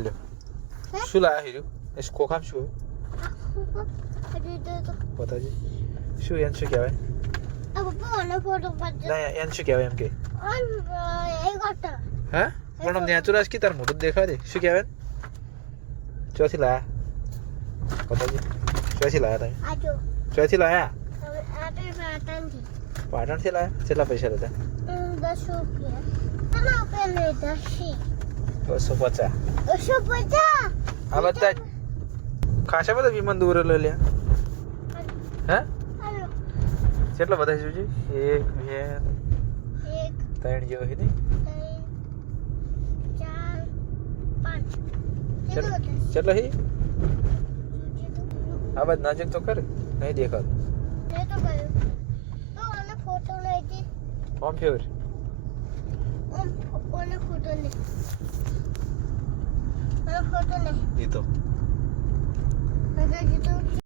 લ્યો શું લાયા હીરું એ ખોખામ શું બતાજી શું એને શું કહેવાય ના એને શું કહેવાય એમ કે હા પણ આમ નેચરલ કે તાર મોઢું દેખાય દે શું કહેવાય ચોથી લાયા બતાજી ચોથી લાયા તમે ચોથી લાયા પાટણથી લાયા કેટલા પૈસા લેતા 250 આ બધા ખાસા બધા વિમાન દૂર લઈ લ્યા હે કેટલા બધા છે એક બે ત્રણ જેવો છે ને કેટલા છે આ બાદ નજીક તો કર નહીં દેખાતું ઓમ ફેવર એ તો